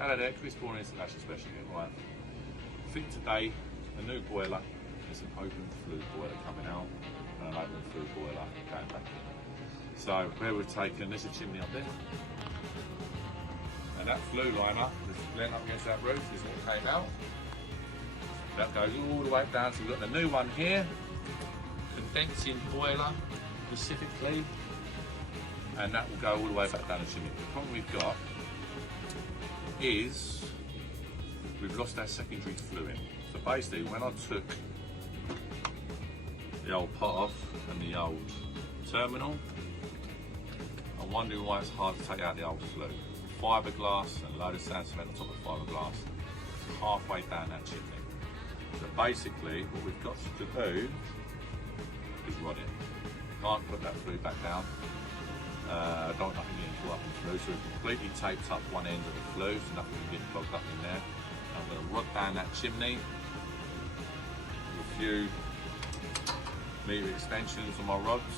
Hello there, Boiler Installation Specialist. Right, I think today a new boiler is an open flue boiler coming out and an open flue boiler going back in. So where we've taken, there's a chimney up there, and that flue liner that's leant up against that roof is what came out. That goes all the way down, so we've got the new one here, condensing boiler specifically, and that will go all the way back down the chimney. The problem we've got is we've lost our secondary flue in. So basically when I took the old pot off and the old terminal, I'm wondering why it's hard to take out the old flue. Fiberglass and a load of sand cement on top of fiberglass halfway down that chimney. So basically what we've got to do is rod it. Can't put that flue back down. Don't want nothing getting caught up in flue, so we've completely taped up one end of the flue so nothing can get clogged up in there. I'm going to rod down that chimney with a few metre extensions on my rods,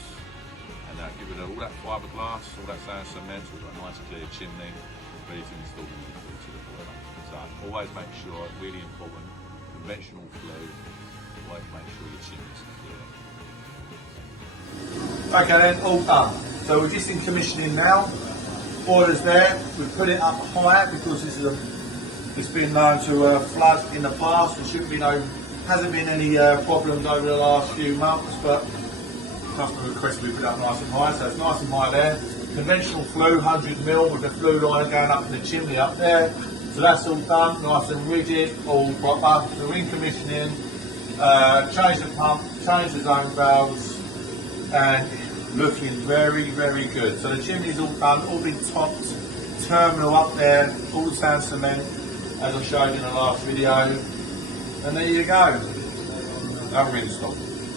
and give it all that fiberglass, all that sand cement, so we've got a nice clear chimney ready to install into the boiler. So always make sure, really important, conventional flue, always make sure your chimney's clear. Okay then, all done. So we're just in commissioning now. Boiler's there. We've put it up high because it's been known to flood in the past. There shouldn't be hasn't been any problems over the last few months, but customer requested we put it up nice and high, so it's nice and high there. Conventional flue, 100mm with the flue line going up to the chimney up there. So that's all done, nice and rigid, all proper. So we're in commissioning, changed the pump, changed the zone valves, and looking very, very good. So the chimney's all done, all been topped, terminal up there, all the sand cement, as I showed in the last video. And there you go. Another install.